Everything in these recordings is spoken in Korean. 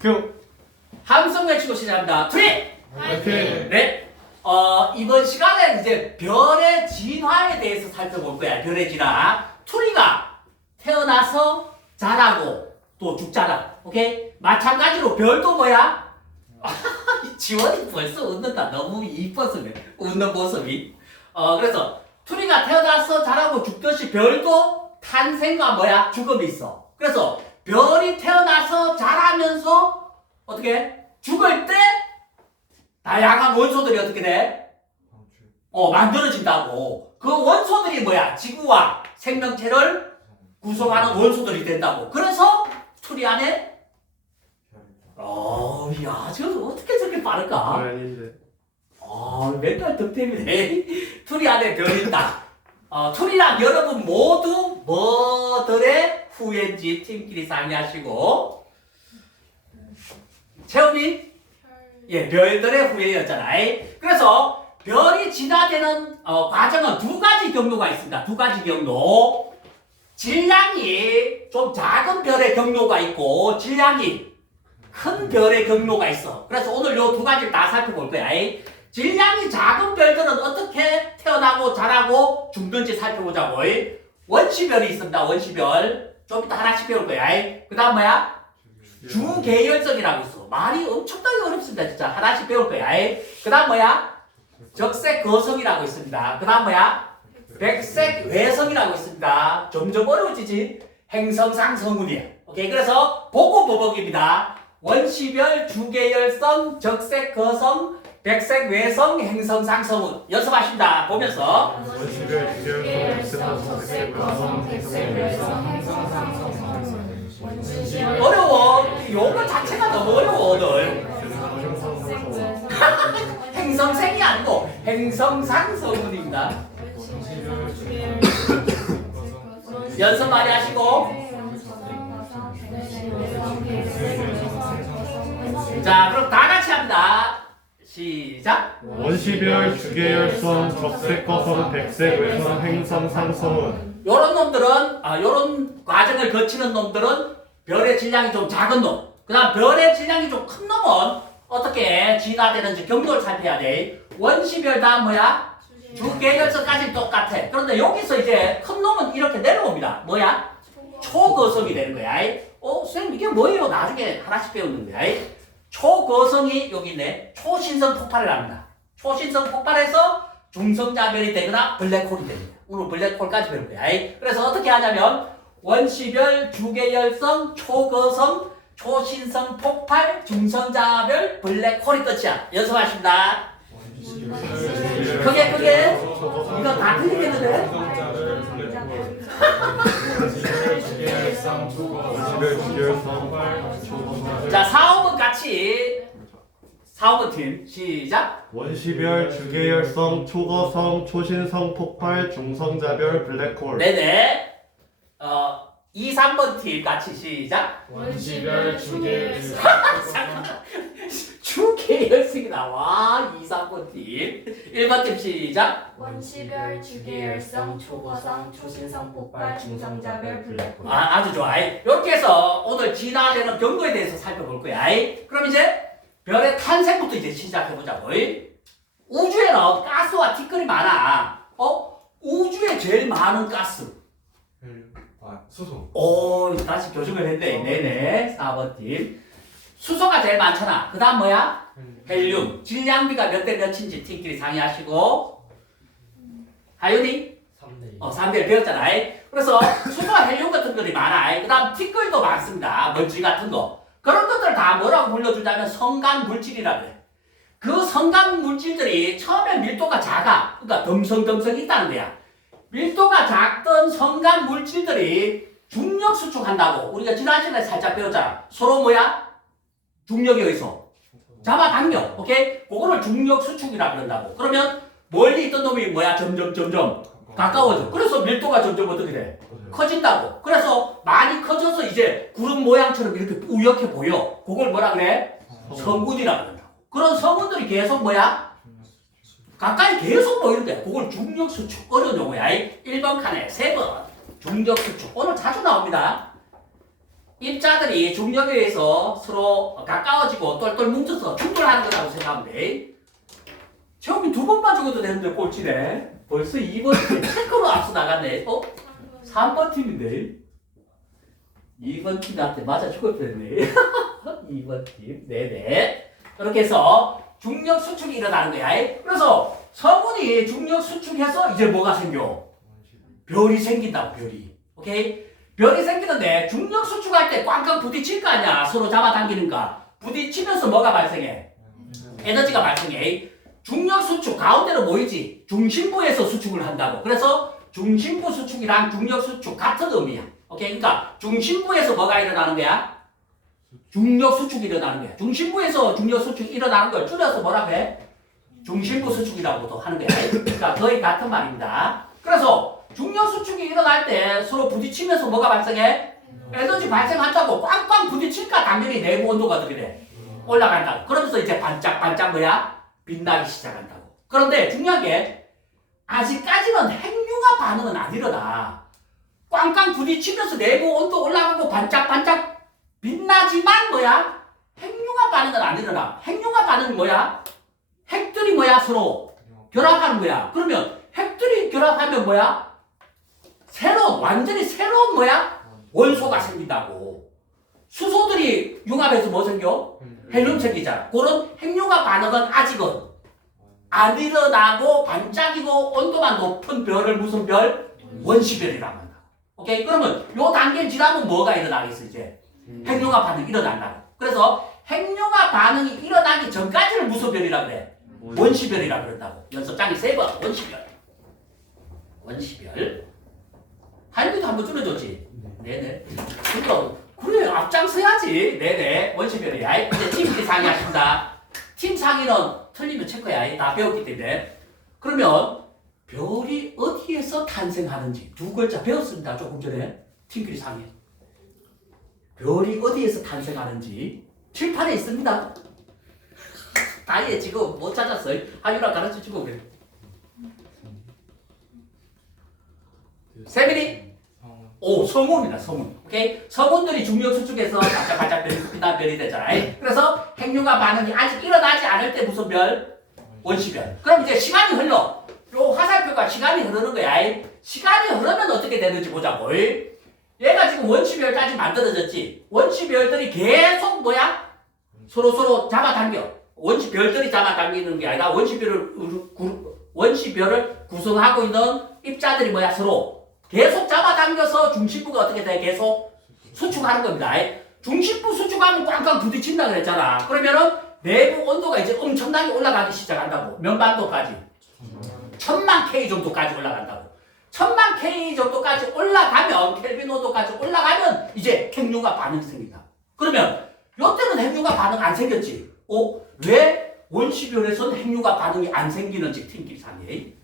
큐. 함성 외치고 시작합니다. 트리! 화이팅. 네. 이번 시간에 이제 별의 진화에 대해서 살펴볼 거야. 별의 진화. 투리가 태어나서 자라고 또 죽잖아. 오케이? 마찬가지로 별도 뭐야? 지원이 벌써 웃는다. 너무 이뻐서 그래. 웃는 모습이. 그래서 투리가 태어나서 자라고 죽듯이 별도 탄생과 뭐야? 죽음이 있어. 그래서 별이 태어나서 자라면서 어떻게? 죽을 때 다양한 원소들이 어떻게 돼? 만들어진다고. 그 원소들이 뭐야? 지구와 생명체를 구성하는 원소들이 된다고. 그래서 투리 안에 야, 저 어떻게 저렇게 빠를까? 아닌데. 맨날 득템이네. 투리 안에 별이 있다. 투리랑 여러분 모두 뭐들의 후예인지 팀끼리 상의하시고. 체험이 예, 별들의 후예였잖아. 그래서 별이 진화되는 과정은 두 가지 경로가 있습니다. 두 가지 경로. 질량이 좀 작은 별의 경로가 있고 질량이 큰 별의 경로가 있어. 그래서 오늘 요 두 가지를 다 살펴볼 거야. 질량이 작은 별들은 어떻게 태어나고 자라고 죽는지 살펴보자고. 원시별이 있습니다. 원시별. 좀 이따 하나씩 배울 거야. 그 다음 뭐야? 주계열성이라고 있어. 말이 엄청나게 어렵습니다. 진짜 하나씩 배울 거야. 그 다음 뭐야? 적색거성이라고 있습니다. 그 다음 뭐야? 백색외성이라고 있습니다. 점점 어려워지지? 행성상성운이야. 오케이. 그래서 보고보복입니다. 원시별, 주계열성, 적색거성, 백색외성, 행성상성운. 연습하십니다. 보면서. 원시별, 주계열성, 적색거성, 백색외성, 행성상성운. 어려워. 용어 자체가 너무 어려워, 오늘. 행성생이 아니고 행성상성운입니다. 연습 많이 하시고. 자, 그럼 다 같이 합니다. 시작. 원시별, 주계열성, 적색거성, 백색외성, 행성상성운. 요런 놈들은 요런 과정을 거치는 놈들은 별의 질량이 좀 작은 놈. 그 다음 별의 질량이 좀 큰 놈은 어떻게 진화되는지 경로를 살펴야 돼. 원시별 다음 뭐야? 주계열성까지는 똑같아. 그런데 여기서 이제 큰 놈은 이렇게 내려옵니다. 뭐야? 초거성이 되는 거야. 선생님 이게 뭐예요? 나중에 하나씩 배우는 거야. 초거성이 여기 있네. 초신성 폭발을 합니다. 초신성 폭발해서 중성자별이 되거나 블랙홀이 됩니다. 오늘 블랙홀까지 배울 거야. 그래서 어떻게 하냐면 원시별, 주계열성, 초거성, 초신성 폭발, 중성자별, 블랙홀이 끝이야. 연습하십니다. 크게 이거 다 틀리겠는데? 자, 4호분 같이 4호분 팀 시작. 원시별, 주계열성, 초거성, 초신성 폭발, 중성자별, 블랙홀. 네네. 2, 3번 팀 같이 시작. 원시별, 주계열성. 주계열성이 나와. 2, 3번 팀. 1번 팀 시작. 원시별, 주계열성, 초거성, 초신성 폭발, 중성자별, 블랙홀. 아주 좋아. 이렇게 해서 오늘 진화되는 경로에 대해서 살펴볼 거야. 그럼 이제 별의 탄생부터 이제 시작해보자고. 우주에는 가스와 티끌이 많아. 우주에 제일 많은 가스. 수소. 다시 교정을 했네. 네네. 4번 팀. 수소가 제일 많잖아. 그 다음 뭐야? 헬륨. 질량비가 몇 대 몇인지 팀끼리 상의하시고. 하윤이? 3대 3대 배웠잖아. 그래서 수소와 헬륨 같은 것들이 많아. 그 다음 티끌도 많습니다. 먼지 같은 거. 그런 것들 다 뭐라고 불러주자면 성간 물질이라고 해. 그 성간 물질들이 처음에 밀도가 작아. 그러니까 덤성덤성이 있다는 거야. 밀도가 작던 성간 물질들이 중력 수축한다고. 우리가 지난 시간에 살짝 배웠잖아. 서로 뭐야? 중력에 의해서 잡아당겨. 오케이? 그거를 중력 수축이라 그런다고. 그러면 멀리 있던 놈이 뭐야? 점점 가까워져. 그래서 밀도가 점점 어떻게 돼? 커진다고. 그래서 많이 커져서 이제 구름 모양처럼 이렇게 뿌옇게 보여. 그걸 뭐라 그래? 성운이라 그런다고. 그런 성운들이 계속 뭐야? 가까이 계속 보이는데 그걸 중력 수축. 어려운 용어야. 1번 칸에 3번 중력 수축. 오늘 자주 나옵니다. 입자들이 중력에 의해서 서로 가까워지고 똘똘 뭉쳐서 충돌하는 거라고 생각하면 돼. 처음에 2번만 적어도 되는데 꼴찌네. 벌써 2번 체크로 앞서 나갔네. 3번 팀인데. 2번 팀한테 맞아 죽을 뻔했네. 2번 팀. 네네. 이렇게 해서 중력 수축이 일어나는 거야. 그래서 성운이 중력 수축해서 이제 뭐가 생겨? 별이 생긴다고, 별이. 오케이? 별이 생기는데 중력 수축할 때 꽝꽝 부딪힐 거 아니야. 서로 잡아당기는가. 부딪히면서 뭐가 발생해? 에너지가 발생해. 중력 수축 가운데로 모이지. 중심부에서 수축을 한다고. 그래서 중심부 수축이랑 중력 수축 같은 의미야. 오케이? 그러니까 중심부에서 뭐가 일어나는 거야? 중력 수축이 일어나는 거야. 중심부에서 중력 수축이 일어나는 걸 줄여서 뭐라고 해? 중심부 수축이라고도 하는 거야. 그러니까 거의 같은 말입니다. 그래서 중력 수축이 일어날 때 서로 부딪히면서 뭐가 발생해? 에너지 발생한다고. 꽝꽝 부딪힐까 당연히 내부 온도가 어떻게 돼? 올라간다고. 그러면서 이제 반짝반짝 뭐야? 빛나기 시작한다고. 그런데 중요한 게 아직까지는 핵융합 반응은 안 일어나. 꽝꽝 부딪히면서 내부 온도 올라가고 반짝반짝 빛나지만 뭐야? 핵융합 반응은 안 일어나. 핵융합 반응은 뭐야? 핵들이 뭐야? 서로 결합하는 거야. 그러면 핵들이 결합하면 뭐야? 완전히 새로운 뭐야? 원소가 생긴다고. 수소들이 융합해서 뭐 생겨? 헬륨 생기잖아. 그런 핵융합 반응은 아직은 안 일어나고 반짝이고 온도가 높은 별을 무슨 별? 원시별이라고 한다. 오케이? 그러면 요 단계 지나면 뭐가 일어나겠어 이제? 핵융합 반응이 일어난다고. 그래서 핵융합 반응이 일어나기 전까지를 무슨 별이라고 그래? 원시별이라고 그랬다고. 연습장이 3번. 원시별. 원시별. 하이브도 한번 줄여줬지? 네네. 그러니까 그래 앞장서야지. 네네. 원시별이야. 이제 팀끼리 상의하십니다. 팀 상의는 틀리면 체크야. 다 배웠기 때문에. 그러면 별이 어디에서 탄생하는지 2글자 배웠습니다. 조금 전에. 팀끼리 상의. 별이 어디에서 탄생하는지 칠판에 있습니다. 다이에 지금 못 찾았어요. 하유라 가르쳐주고 그래. 세민이? 성운이다, 성운. 오케이? 성운들이 중력 수축에서 반짝반짝 별이 되잖아. 그래서 핵융합 반응이 아직 일어나지 않을 때 무슨 별? 원시별. 그럼 이제 시간이 흘러. 요 화살표가 시간이 흐르는 거야. 시간이 흐르면 어떻게 되는지 보자고. 얘가 지금 원시별까지 만들어졌지. 원시별들이 계속 뭐야? 서로 잡아당겨. 원시별들이 잡아당기는 게 아니라 원시별을 구성하고 있는 입자들이 뭐야? 서로 계속 잡아당겨서 중심부가 어떻게 돼? 계속 수축하는 겁니다. 중심부 수축하면 꽝꽝 부딪힌다 그랬잖아. 그러면은 내부 온도가 이제 엄청나게 올라가기 시작한다고. 몇 만도까지? 1000만 K 정도까지 올라간다고. 1000만 K 정도까지 올라가면, 켈빈 온도까지 올라가면 이제 핵융합 반응이 생긴다. 그러면 이때는 핵융합 반응 안 생겼지? 왜 원시별에서는 핵융합 반응이 안 생기는지 팀끼리 상의해.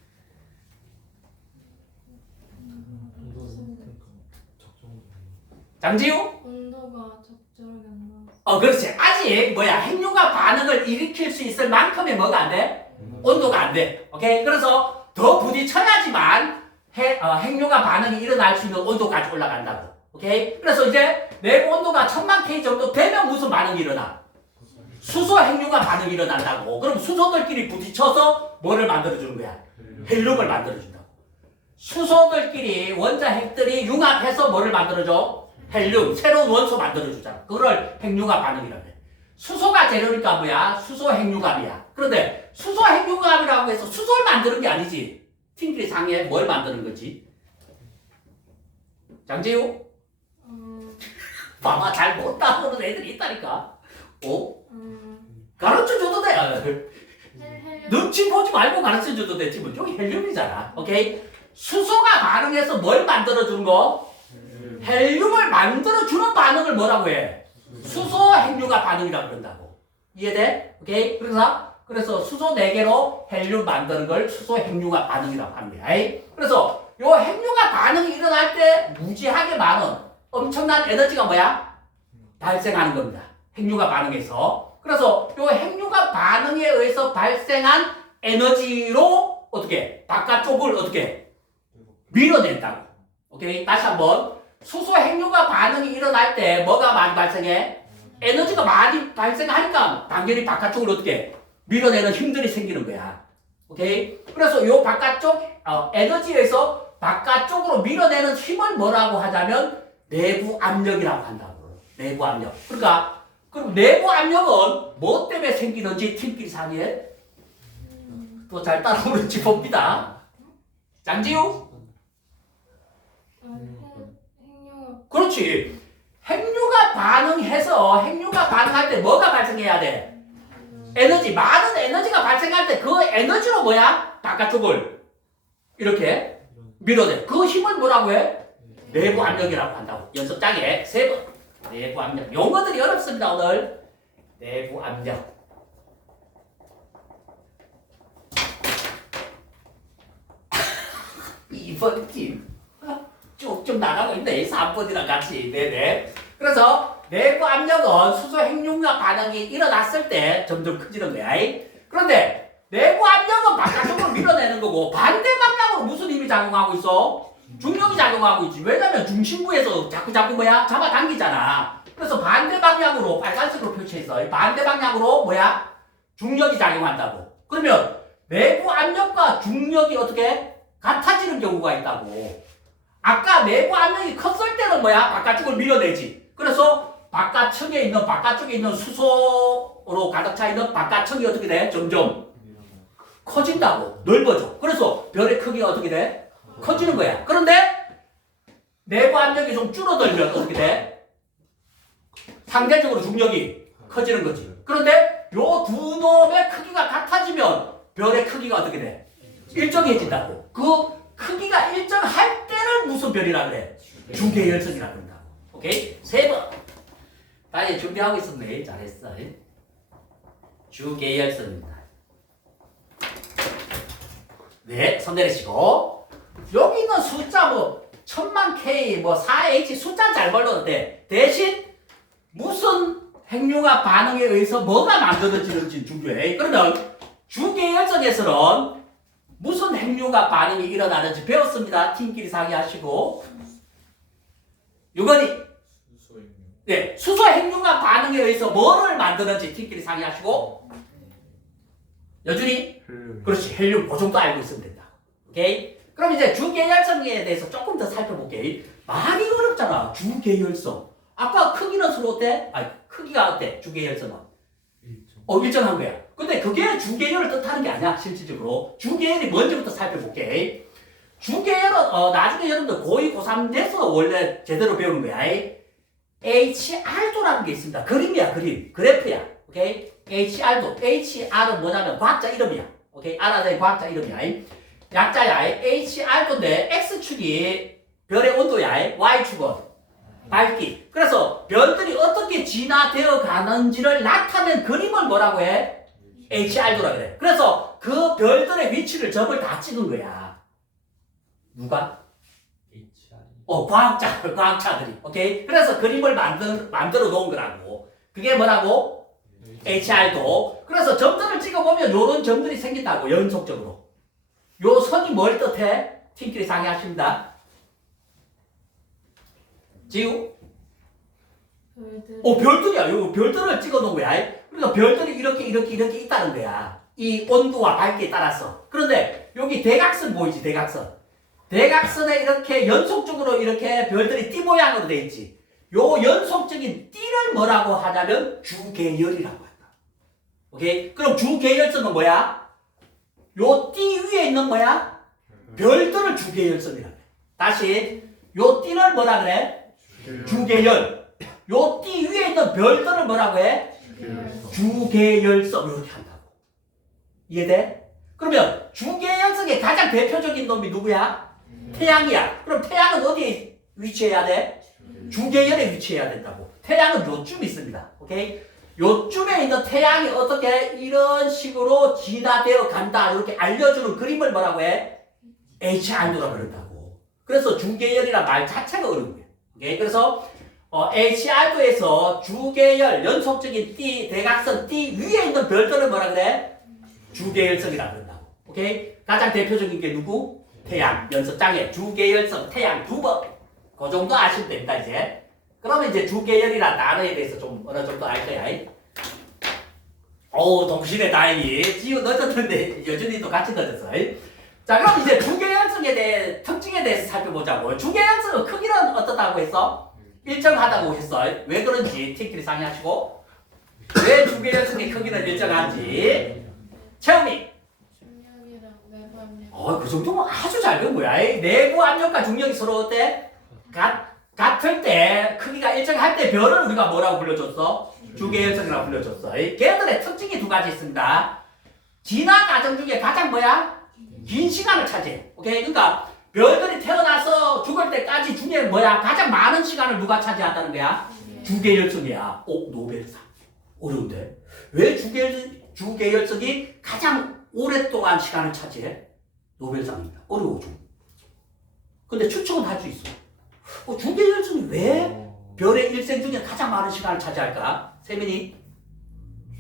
장지우? 온도가 적절하게 안 나왔어. 그렇지. 아직 뭐야 핵융합 반응을 일으킬 수 있을 만큼의 뭐가 안 돼? 온도가 안 돼. 오케이? 그래서 더 부딪혀야지만 핵융합 반응이 일어날 수 있는 온도까지 올라간다고. 오케이? 그래서 이제 내부 온도가 1000만 K 정도 되면 무슨 반응이 일어나? 수소 핵융합 반응이 일어난다고. 그럼 수소들끼리 부딪혀서 뭐를 만들어주는 거야? 헬륨을 만들어준다고. 수소들끼리 원자 핵들이 융합해서 뭐를 만들어줘? 헬륨, 새로운 원소 만들어주잖아. 그걸 핵융합 반응이라고 해. 수소가 재료니까 뭐야? 수소 핵융합이야. 그런데 수소 핵융합이라고 해서 수소를 만드는 게 아니지. 팀끼리 상의해 뭘 만드는 거지? 장재우? 봐봐 잘 못 따보는 애들이 있다니까. 가르쳐줘도 돼. 눈치 보지 말고 가르쳐줘도 되지. 뭐 저기 헬륨이잖아. 오케이? 수소가 반응해서 뭘 만들어주는 거? 헬륨을 만들어주는 반응을 뭐라고 해? 수소 핵융합 반응이라고 그런다고. 이해돼? 오케이? 그래서 수소 4개로 헬륨 만드는 걸 수소 핵융합 반응이라고 하는 거야. 그래서 요 핵융합 반응이 일어날 때 무지하게 많은 엄청난 에너지가 뭐야? 발생하는 겁니다. 핵융합 반응에서. 그래서 요 핵융합 반응에 의해서 발생한 에너지로 어떻게? 바깥쪽을 어떻게? 밀어낸다고. 오케이? 다시 한번. 수소 핵융합 반응이 일어날 때 뭐가 많이 발생해? 에너지가 많이 발생하니까 당연히 바깥쪽으로 어떻게 밀어내는 힘들이 생기는 거야. 오케이? 그래서 요 바깥쪽 에너지에서 바깥쪽으로 밀어내는 힘을 뭐라고 하자면 내부 압력이라고 한다고. 내부 압력. 그러니까 그럼 내부 압력은 뭐 때문에 생기는지 팀끼리 상의해. 또 잘 따라오는지 봅니다. 장지우? 핵융합. 그렇지. 핵융합 반응해서 핵융합 반응할 때 뭐가 발생해야 돼? 에너지. 많은 에너지가 발생할 때 그 에너지로 뭐야? 바깥쪽을 이렇게 밀어내. 그 힘을 뭐라고 해? 내부 압력이라고 한다고. 연습장에 3번. 내부 압력. 용어들이 어렵습니다, 오늘. 내부 압력. 이번 팀. 쭉쭉 나가고 있네. 3번이랑 같이. 네네. 그래서 내부 압력은 수소 핵융합 반응이 일어났을 때 점점 커지는 거야. 그런데 내부 압력은 바깥쪽으로 밀어내는 거고 반대 방향으로 무슨 힘이 작용하고 있어? 중력이 작용하고 있지. 왜냐면 중심부에서 자꾸 뭐야? 잡아당기잖아. 그래서 반대 방향으로 빨간색으로 표시해 있어. 반대 방향으로 뭐야? 중력이 작용한다고. 그러면 내부 압력과 중력이 어떻게 같아지는 경우가 있다고. 아까 내부 압력이 컸을 때는 뭐야? 바깥쪽을 밀어내지. 그래서 바깥쪽에 있는 수소로 가득 차 있는 바깥쪽이 어떻게 돼? 점점 커진다고. 넓어져. 그래서 별의 크기가 어떻게 돼? 커지는 거야. 그런데 내부 압력이 좀 줄어들면 어떻게 돼? 상대적으로 중력이 커지는 거지. 그런데 요 두 놈의 크기가 같아지면 별의 크기가 어떻게 돼? 일정해진다고. 그 크기가 일정할 때를 무슨 별이라 그래? 주계열성이라 그런다고. 오케이? 3번. 다시 준비하고 있었네. 잘했어. 주계열성입니다. 네, 손 내리시고. 여기 있는 숫자 뭐 1000만 K 뭐 4H 숫자 잘 벌러도 돼. 대신 무슨 핵융합 반응에 의해서 뭐가 만들어지는지 중요해. 그러면 주계열성에서는 무슨 핵융합 반응이 일어나는지 배웠습니다. 팀끼리 상의하시고. 유건이. 네, 수소 핵융합 반응에 의해서 뭐를 만드는지 팀끼리 상의하시고. 여준이. 그렇지. 헬륨 그 정도 알고 있으면 된다. 오케이? 그럼 이제 주계열성에 대해서 조금 더 살펴볼게. 많이 어렵잖아. 주계열성. 아까 크기는 서로 어때? 아니, 크기가 어때? 주계열성은. 일정한 거야. 근데 그게 주계열을 뜻하는 게 아니야, 실질적으로. 주계열이 뭔지부터 살펴볼게. 주계열은, 나중에 여러분들 고2, 고3 돼서 원래 제대로 배우는 거야. HR도라는 게 있습니다. 그림이야, 그림. 그래프야. 오케이? HR도. HR은 뭐냐면 과학자 이름이야. 오케이? 알아야 될 과학자 이름이야. 약자야. HR도인데, X축이 별의 온도야. Y축은 밝기. 그래서 별들이 어떻게 진화되어 가는지를 나타낸 그림을 뭐라고 해? HR도라 그래. 그래서 그 별들의 위치를 점을 다 찍은 거야. 누가? 과학자들이. 오케이? 그래서 그림을 만들어 놓은 거라고. 그게 뭐라고? HR도. 그래서 점들을 찍어보면 요런 점들이 생긴다고, 연속적으로. 요 선이 뭘 뜻해? 팀끼리 상의하십니다. 지우? 별들이야. 요 별들을 찍어 놓은 거야. 그러니까 별들이 이렇게 있다는 거야. 이 온도와 밝기에 따라서. 그런데 여기 대각선 보이지? 대각선. 대각선에 이렇게 연속적으로 이렇게 별들이 띠 모양으로 돼 있지. 요 연속적인 띠를 뭐라고 하냐면 주계열이라고 한다. 오케이? 그럼 주계열성은 뭐야? 요 띠 위에 있는 뭐야? 별들을 주계열성이라고 해. 다시 요 띠를 뭐라 그래? 주계열. 요 띠 위에 있는 별들을 뭐라고 해? 주계열성. 이렇게 한다고. 이해돼? 그러면 주계열성의 가장 대표적인 놈이 누구야? 태양이야. 그럼 태양은 어디에 위치해야 돼? 주계열에 위치해야 된다고. 태양은 요쯤 있습니다. 오케이? 요쯤에 있는 태양이 어떻게 이런 식으로 진화되어 간다. 이렇게 알려주는 그림을 뭐라고 해? HR도라고 그런다고. 그래서 주계열이란 말 자체가 어려운 거야. 오케이? 그래서 HR도에서 주계열, 연속적인 띠, 대각선 띠 위에 있는 별들을 뭐라 그래? 주계열성이라고 그런다고. 오케이? 가장 대표적인 게 누구? 태양. 연습장에 주계열성 태양 2번. 그 정도 아시면 됩니다, 이제. 그러면 이제 주계열이라는 단어에 대해서 좀 어느 정도 알 거야. 동시에 다행히. 지금 늦었는데 여전히 또 같이 늦었어. 자, 그럼 이제 주계열성에 대해 특징에 대해서 살펴보자고. 주계열성의 크기는 어떻다고 했어? 일정하다고 했어. 왜 그런지 티끼리 상의하시고. 왜 주계열성의 크기는 일정한지. 체험이. 중력이랑 내부 압력. 그 정도면 아주 잘 배운 거야. 내부 압력과 중력이 서로 어때? 같을 때, 크기가 일정할 때 별을 우리가 뭐라고 불러줬어? 주계열성이라고 불러줬어. 걔들의 특징이 두 가지 있습니다. 진화 과정 중에 가장 뭐야? 긴 시간을 차지해. 오케이? 그러니까 별들이 태어나서 죽을 때까지 중에 뭐야? 가장 많은 시간을 누가 차지한다는 거야? 주계열성이야. 노벨상. 어려운데? 왜 주계열성이 가장 오랫동안 시간을 차지해? 노벨상입니다. 어려워 좀. 근데 추측은 할 수 있어. 주계열성이 왜 별의 일생 중에 가장 많은 시간을 차지할까? 세민이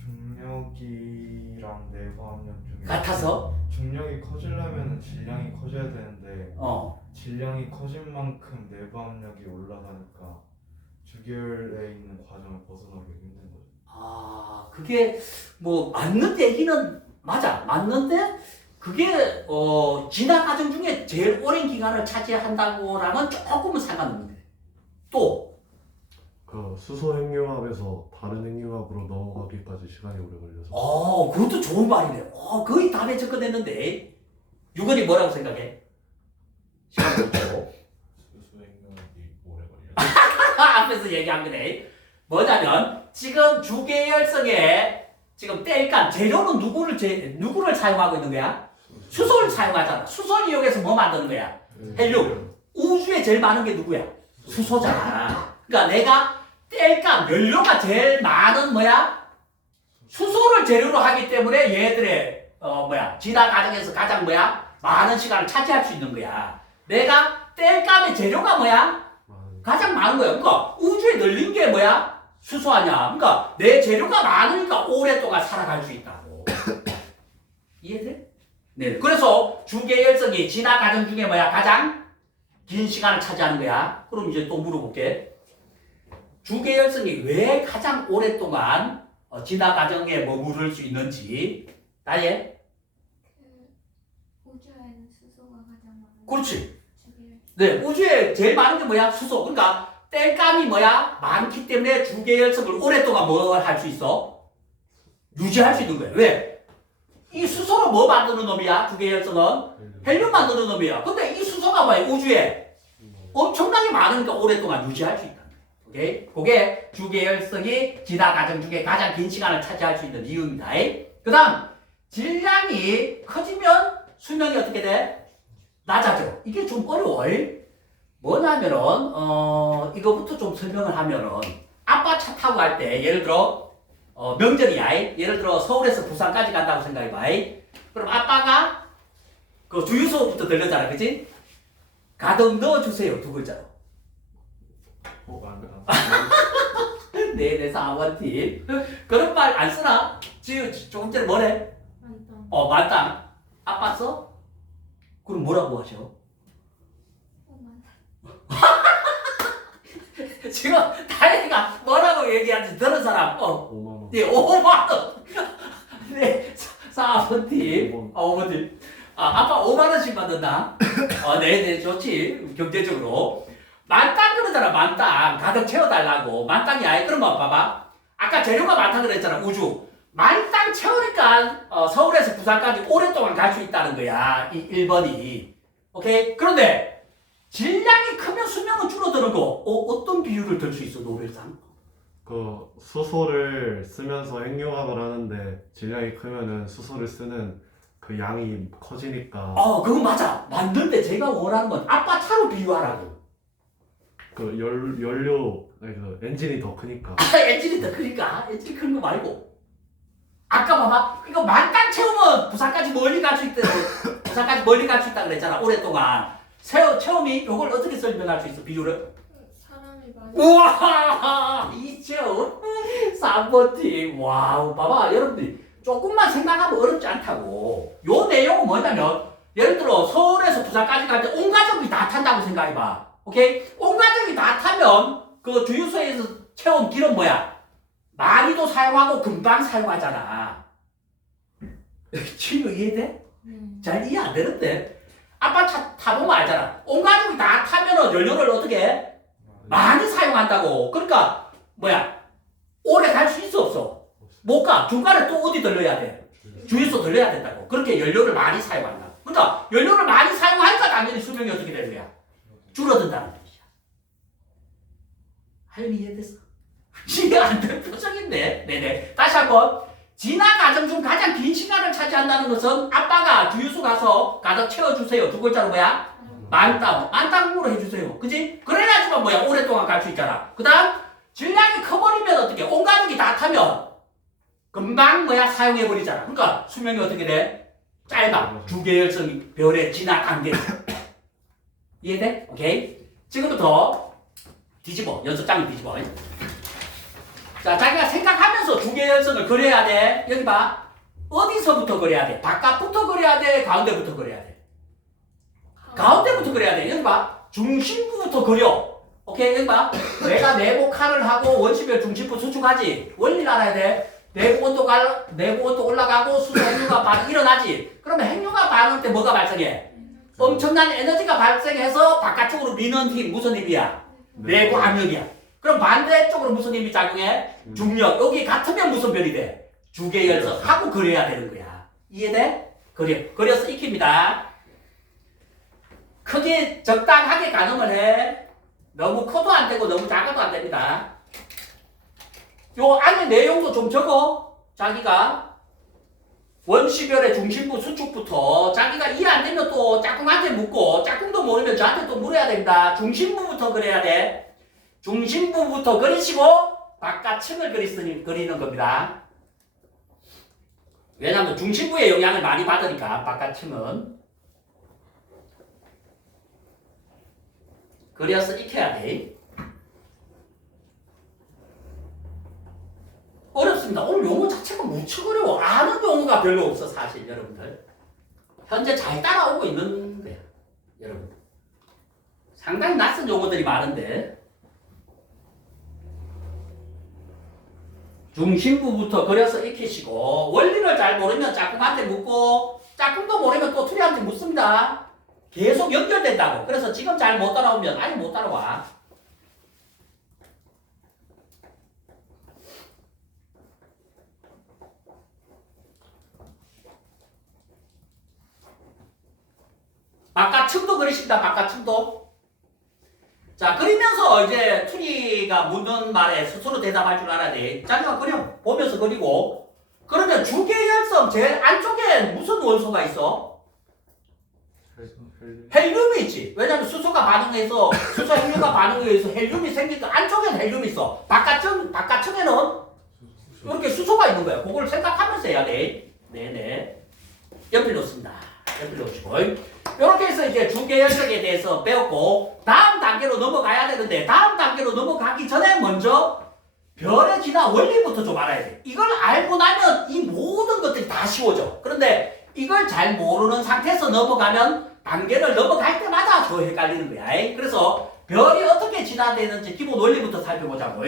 중력이랑 내부 압력 중에 같아서 중력이 커지려면 질량이 커져야 되는데 질량이 커진 만큼 내부 압력이 올라가니까 주계열에 있는 과정을 벗어나기 힘든 거죠. 그게 뭐 맞는 얘기는 맞아. 맞는데 그게 진화 과정 중에 제일 오랜 기간을 차지한다고라면 조금은 상관없는 데 또 그 수소 핵융합에서 다른 핵융합으로 넘어가기까지 시간이 오래 걸려서. 그것도 좋은 말이네. 거의 답에 접근했는데 유건이 뭐라고 생각해? 시간 좀 수소 핵융합이 오래 걸려. 앞에서 얘기한 거네. 뭐냐면 지금 주계열성에 지금 땔감 재료는 누구를 사용하고 있는 거야? 수소를 사용하잖아. 수소를 이용해서 뭐 만드는 거야? 헬륨. 우주에 제일 많은 게 누구야? 수소잖아. 그러니까 내가 땔감 연료가 제일 많은 뭐야? 수소를 재료로 하기 때문에 얘들의 진화 과정에서 가장 뭐야? 많은 시간을 차지할 수 있는 거야. 내가 땔감의 재료가 뭐야? 가장 많은 거야. 그러니까 우주에 널린 게 뭐야? 수소 아니야. 그러니까 내 재료가 많으니까 오랫동안 살아갈 수 있다고. 이해돼? 네. 그래서 주계열성이 진화 과정 중에 뭐야? 가장 긴 시간을 차지하는 거야. 그럼 이제 또 물어볼게. 주계열성이 왜 가장 오랫동안 진화 과정에 머무를 수 있는지. 나예? 우주에는 수소가 가장 많은. 그렇지. 주계열. 네. 우주에 제일 많은 게 뭐야? 수소. 그러니까 땔감이 뭐야? 많기 때문에 주계열성을 오랫동안 뭘 할 수 있어? 유지할 수 있는 거야. 왜? 이 수소로 뭐 만드는 놈이야? 주계열성은? 헬륨 만드는 놈이야. 근데 이 수소가 뭐야? 우주에 엄청나게 많으니까 오랫동안 유지할 수 있다. 오케이? 그게 주계열성이 진화 과정 중에 가장 긴 시간을 차지할 수 있는 이유입니다. 그 다음, 질량이 커지면 수명이 어떻게 돼? 낮아져. 이게 좀 어려워. 뭐냐면은, 이거부터 좀 설명을 하면은, 아빠 차 타고 갈 때, 예를 들어, 명절이야. 예를 들어, 서울에서 부산까지 간다고 생각해봐. 그럼 아빠가 그 주유소부터 들렸잖아. 그치? 가득 넣어주세요. 두 글자로. 네네, 사원팀. 그런 말 안 쓰나? 지금 조금 전에 뭐래? 만땅. 만땅. 아빠 써? 그럼 뭐라고 하셔? 오만. 지금 다혜가 뭐라고 얘기하는지 들은 사람? 5만원. 네, 5만원. 네, 사원팀. 5만원. 아빠 5만원씩 받는다? 네네, 좋지. 경제적으로. 만땅 그러잖아, 만땅. 가득 채워달라고. 만땅이 아예 그런 거 봐봐. 아까 재료가 많다 그랬잖아, 우주. 만땅 채우니까 서울에서 부산까지 오랫동안 갈 수 있다는 거야. 이 1번이. 오케이? 그런데 질량이 크면 수명은 줄어드는 거. 어떤 비율을 들 수 있어, 노벨상? 그 수소를 쓰면서 핵융합을 하는데 질량이 크면은 수소를 쓰는 그 양이 커지니까 그거 맞아. 맞는데 제가 원하는 건 아빠 차로 비유하라고. 그 연료 아니, 그 엔진이 더 크니까. 엔진이 더 크니까. 엔진이 큰 거 말고. 아까 봐봐. 이거 만땅 채우면 부산까지 멀리 갈 수 있다. 부산까지 멀리 갈 수 있다 그랬잖아. 오랫동안. 체험이 이걸 어떻게 설명할 수 있어? 비유를? 사람이 많이. 우와! 이 체험. 3번 팀. 와우. 봐봐. 여러분들이 조금만 생각하면 어렵지 않다고. 요 내용은 뭐냐면 예를 들어 서울에서 부산까지 갈 때 온 가족이 다 탄다고 생각해봐. 오케이? 온 가족이 다 타면 그 주유소에서 채운 기름 뭐야? 많이도 사용하고 금방 사용하잖아. 지금 이해돼? 잘 이해 안 되는데? 아빠 차 타보면 알잖아. 온 가족이 다 타면은 연료를 어떻게 해? 많이 사용한다고. 그러니까 뭐야? 오래 갈 수 있어 없어? 못 가. 중간에 또 어디 들러야 돼? 주유소 들려야 된다고. 그렇게 연료를 많이 사용한다. 그러니까 연료를 많이 사용하니까 당연히 수명이 어떻게 되는 거야? 줄어든다는 뜻이야. 하연이 이해됐어? 이해 안 될 표정인데. 네네. 다시 한번. 진화 과정 중 가장 긴 시간을 차지한다는 것은 아빠가 주유소 가서 가득 채워주세요. 두 글자로 뭐야? 만땅. 만땅으로 해주세요. 그지? 그래야지만 뭐야? 오랫동안 갈 수 있잖아. 그 다음 질량이 커버리면 어떻게? 온 가족이 다 타면 금방 뭐야? 사용해버리잖아. 그러니까 수명이 어떻게 돼? 짧아. 주계열성이 별의 진화 단계. 이해돼? 오케이? 지금부터 뒤집어. 연습장을 뒤집어. 자, 자기가 생각하면서 주계열성을 그려야 돼. 여기 봐. 어디서부터 그려야 돼? 바깥부터 그려야 돼? 가운데부터 그려야 돼? 가운데부터 그려야 돼. 여기 봐. 중심부부터 그려. 오케이? 여기 봐. 내가 내부 칼을 하고 원심별 중심부 수축하지. 원리를 알아야 돼. 내부 온도 올라가고 수소 핵융합 반응 일어나지. 그러면 핵융합 반응 때 뭐가 발생해? 엄청난 에너지가 발생해서 바깥쪽으로 미는 힘. 무슨 힘이야? 내부 압력이야. 그럼 반대쪽으로 무슨 힘이 작용해? 중력. 여기 같으면 무슨 별이 돼? 주계열성 하고 그려야 되는 거야. 이해돼? 그려서 익힙니다. 크게 적당하게 가늠을 해. 너무 커도 안 되고 너무 작아도 안 됩니다. 요 안에 내용도 좀 적어. 자기가 원시별의 중심부 수축부터 자기가 이해 안 되면 또 짝꿍한테 묻고 짝꿍도 모르면 저한테 또 물어야 됩니다. 중심부부터 그려야 돼. 중심부부터 그리시고 바깥층을 그리는 겁니다. 왜냐하면 중심부의 영향을 많이 받으니까 바깥층은 그려서 익혀야 돼. 어렵습니다. 오늘 용어 자체가 무척 어려워. 아는 용어가 별로 없어 사실 여러분들. 현재 잘 따라오고 있는 거야. 여러분. 상당히 낯선 용어들이 많은데 중심부부터 그려서 익히시고 원리를 잘 모르면 짝꿍한테 묻고 짝꿍도 모르면 또 투리한테 묻습니다. 계속 연결된다고. 그래서 지금 잘 못 따라오면 아예 못 따라와. 바깥층도 그리십니다. 바깥층도. 자, 그리면서 이제 투리가 묻는 말에 스스로 대답할 줄 알아야 돼. 자기가 그려. 보면서 그리고. 그러면 주계열성 제일 안쪽에 무슨 원소가 있어? 헬륨이 있지. 왜냐면 수소가 반응해서 수소 핵융합 반응에 의해서 헬륨이 생기니까 안쪽에는 헬륨이 있어. 바깥층에는 이렇게 수소가 있는 거야. 그걸 생각하면서 해야 돼. 네네. 연필 놓습니다. 연필 놓으시고. 이렇게 해서 이제 주계열성에 대해서 배웠고 다음 단계로 넘어가야 되는데 다음 단계로 넘어가기 전에 먼저 별의 진화 원리부터 좀 알아야 돼. 이걸 알고 나면 이 모든 것들이 다 쉬워져. 그런데 이걸 잘 모르는 상태에서 넘어가면 단계를 넘어갈 때마다 더 헷갈리는 거야. 그래서 별이 어떻게 진화되는지 기본 원리부터 살펴보자고.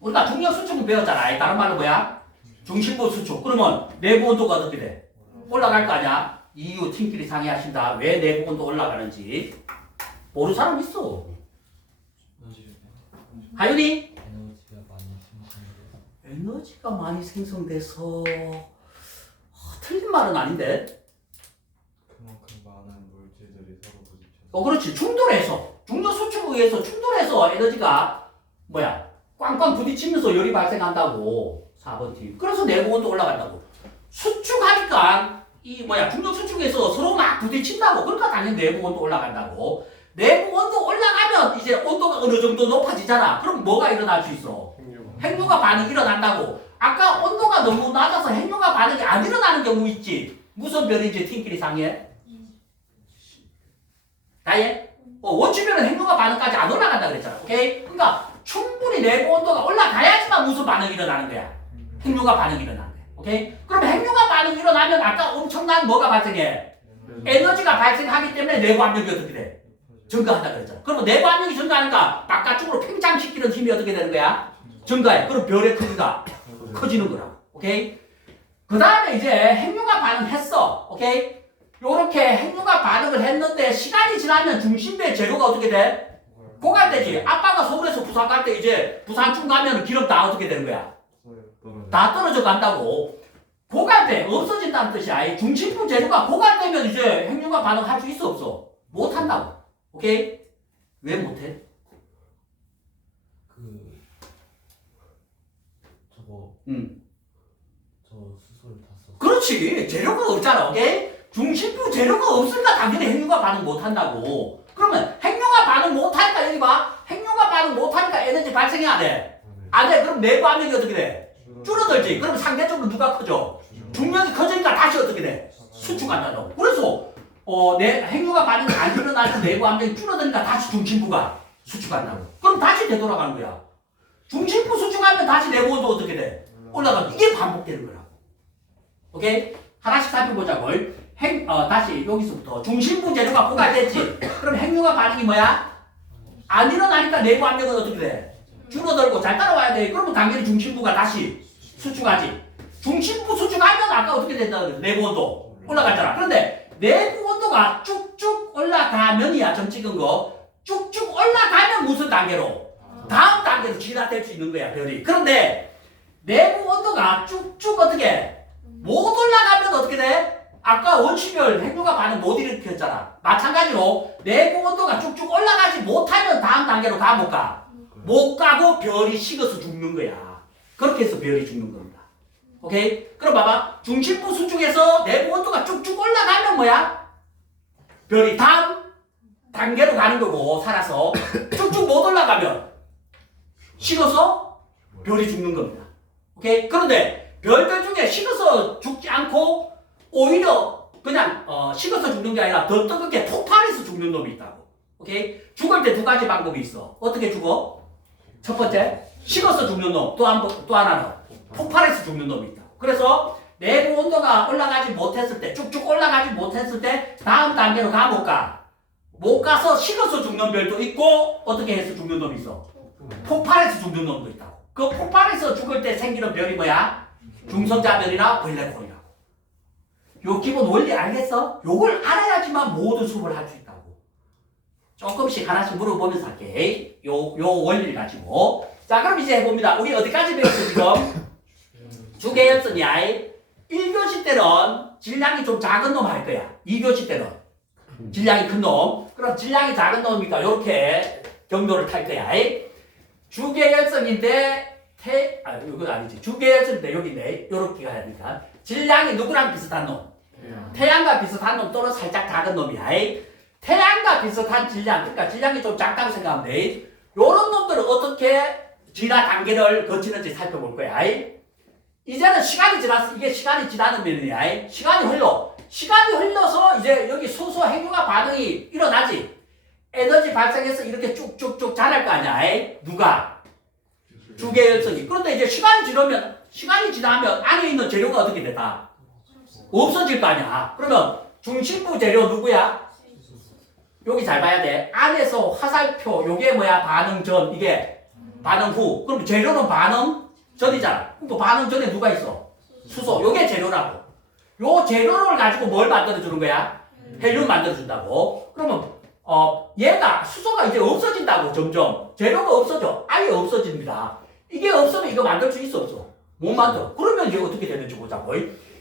우리가 중력 수축은 배웠잖아. 다른 말로 뭐야? 중심부 수축. 그러면 내부 온도가 어떻게 돼? 올라갈 거 아니야? 이유 팀끼리 상의하신다. 왜 내부 온도 올라가는지 모르는 사람 있어. 하윤이? 에너지가 많이 생성돼서 틀린 말은 아닌데. 그만큼 많은 물질들이 서로 부딪혀서. 그렇지. 충돌해서 중력 수축에 의해서 충돌해서 에너지가 뭐야? 꽝꽝 부딪히면서 열이 발생한다고. 4번 팀. 그래서 내부 온도 올라간다고. 수축하니까 이 뭐야 중력 수축에서 서로 막 부딪힌다고. 그러니까 당연히 내부 온도 올라간다고. 내부 온도 올라가면 이제 온도가 어느 정도 높아지잖아. 그럼 뭐가 일어날 수 있어? 핵융합 반응이 일어난다고. 아까 온도가 너무 낮아서 핵융합 반응이 안 일어나는 경우 있지. 무슨 별인지 팀끼리 상의해? 다해? 원주별은 핵융합 반응까지 안 올라간다 그랬잖아. 오케이? 그러니까 충분히 내부 온도가 올라가야지만 무슨 반응이 일어나는 거야? 핵융합 반응이 일어나는 거야. 오케이? 그럼 핵융합 반응이 일어나면 아까 엄청난 뭐가 발생해? 에너지가 발생하기 때문에 내부 압력이 어떻게 돼? 증가한다 그랬잖아. 그러면 내부 압력이 증가하니까 바깥쪽으로 팽창시키는 힘이 어떻게 되는 거야? 증가해. 그럼 별의 크기가 커지는 거라. 오케이? 그 다음에 이제 핵융합 반응했어. 오케이? 요렇게 핵융합 반응을 했는데 시간이 지나면 중심부의 재료가 어떻게 돼? 고갈되지. 아빠가 서울에서 부산 갈 때 이제 부산쯤 가면 기름 다 어떻게 되는 거야? 다 떨어져 간다고. 고갈돼. 없어진다는 뜻이야. 중심부 재료가 고갈되면 이제 핵융합 반응할 수 있어 없어? 못한다고. 오케이? 왜 못해? 저 수소를 다 썼어. 그렇지. 재료가 없잖아. 오케이? 중심부 재료가 없으니까 당연히 핵융합 반응 못한다고. 그러면 핵융합 반응 못하니까 여기 봐. 핵융합 반응 못하니까 에너지 발생이 안 해. 안 해. 그럼 내부 압력이 어떻게 돼? 줄어들지. 그럼 상대적으로 누가 커져? 중력이 커지니까 다시 어떻게 돼? 수축한다고. 그래서 내 핵융합 반응이 안 일어날 때 내부 압력이 줄어드니까 다시 중심부가 수축한다고. 그럼 다시 되돌아가는 거야. 중심부 수축하면 다시 내부 온도 어떻게 돼? 올라가고. 이게 반복되는 거라고. 오케이? 하나씩 살펴보자고. 다시 여기서부터 중심부 재료가 고갈됐지. 그럼 핵융합 반응이 뭐야? 안 일어나니까 내부 압력은 어떻게 돼? 줄어들고. 잘 따라와야 돼. 그러면 당연히 중심부가 다시 수축하지. 중심부 수축하면 아까 어떻게 된다 그랬어? 내부 온도 올라갔잖아. 그런데 내부 온도가 쭉쭉 올라가면이야. 점 찍은 거. 쭉쭉 올라가면 무슨 단계로? 다음 단계로 진화될 수 있는 거야, 별이. 그런데 내부 온도가 쭉쭉 어떻게? 못 올라가면 어떻게 돼? 아까 원시별 핵융합 반응 못 일으켰잖아. 마찬가지로 내부 온도가 쭉쭉 올라가지 못하면 다음 단계로 가 못 가? 못 가고 별이 식어서 죽는 거야. 그렇게 해서 별이 죽는 겁니다. 오케이? 그럼 봐봐. 중심부 수축에서 내부 온도가 쭉쭉 올라가면 뭐야? 별이 다음 단계로 가는 거고 살아서 쭉쭉 못 올라가면 식어서 별이 죽는 겁니다. 오케이? 그런데 별들 중에 식어서 죽지 않고 오히려 그냥 식어서 죽는 게 아니라 더 뜨겁게 폭발해서 죽는 놈이 있다고. 오케이? 죽을 때 두 가지 방법이 있어. 어떻게 죽어? 첫 번째, 식어서 죽는 놈. 또 하나는 폭발해서 죽는 놈이 있다고. 그래서 내부 온도가 올라가지 못했을 때, 쭉쭉 올라가지 못했을 때 다음 단계로 가 못 가? 못 가서 식어서 죽는 별도 있고 어떻게 해서 죽는 놈이 있어? 폭발해서 죽는 놈도 있다고. 그 폭발해서 죽을 때 생기는 별이 뭐야? 중성자별이나 블랙홀이라고. 요 기본 원리 알겠어? 요걸 알아야지만 모든 수업을 할 수 있다고. 조금씩 하나씩 물어보면서 할게. 요 원리를 가지고. 자, 그럼 이제 해봅니다. 우리 어디까지 배웠어, 지금? 주계열선이야. 1교시 때는 질량이 좀 작은 놈 할 거야. 2교시 때는 질량이 큰 놈. 그럼 질량이 작은 놈이니까 요렇게 경도를 탈 거야. 주계열선인데 이건 아니지. 주계열선인데 여기네. 요렇게 가야 되니까. 질량이 누구랑 비슷한 놈? 태양과 비슷한 놈 또는 살짝 작은 놈이야. 태양과 비슷한 질량, 그러니까 질량이 좀 작다고 생각하면 돼. 요런 놈들은 어떻게 진화 단계를 거치는지 살펴볼 거야. 이제는 시간이 지났어. 이게 시간이 지나는 면이야. 시간이 흘러서 이제 여기 수소 핵융합 반응이 일어나지. 에너지 발생해서 이렇게 쭉쭉쭉 자랄 거 아니야. 누가? 주계열선이. 그런데 이제 시간이 지나면 안에 있는 재료가 어떻게 됐다? 없어질 거 아니야. 그러면 중심부 재료 누구야? 여기 잘 봐야 돼. 안에서 화살표 요게 뭐야? 반응 전, 이게 반응 후. 그럼 재료는 반응 전이잖아. 그럼 또 반응 전에 누가 있어? 수소. 요게 재료라고. 요 재료를 가지고 뭘 만들어주는 거야? 헬륨 만들어준다고. 그러면 얘가 수소가 이제 없어진다고. 점점 재료가 없어져. 아예 없어집니다. 이게 없으면 이거 만들 수 있어 없어? 못 만들어. 그러면 이제 어떻게 되는지 보자고.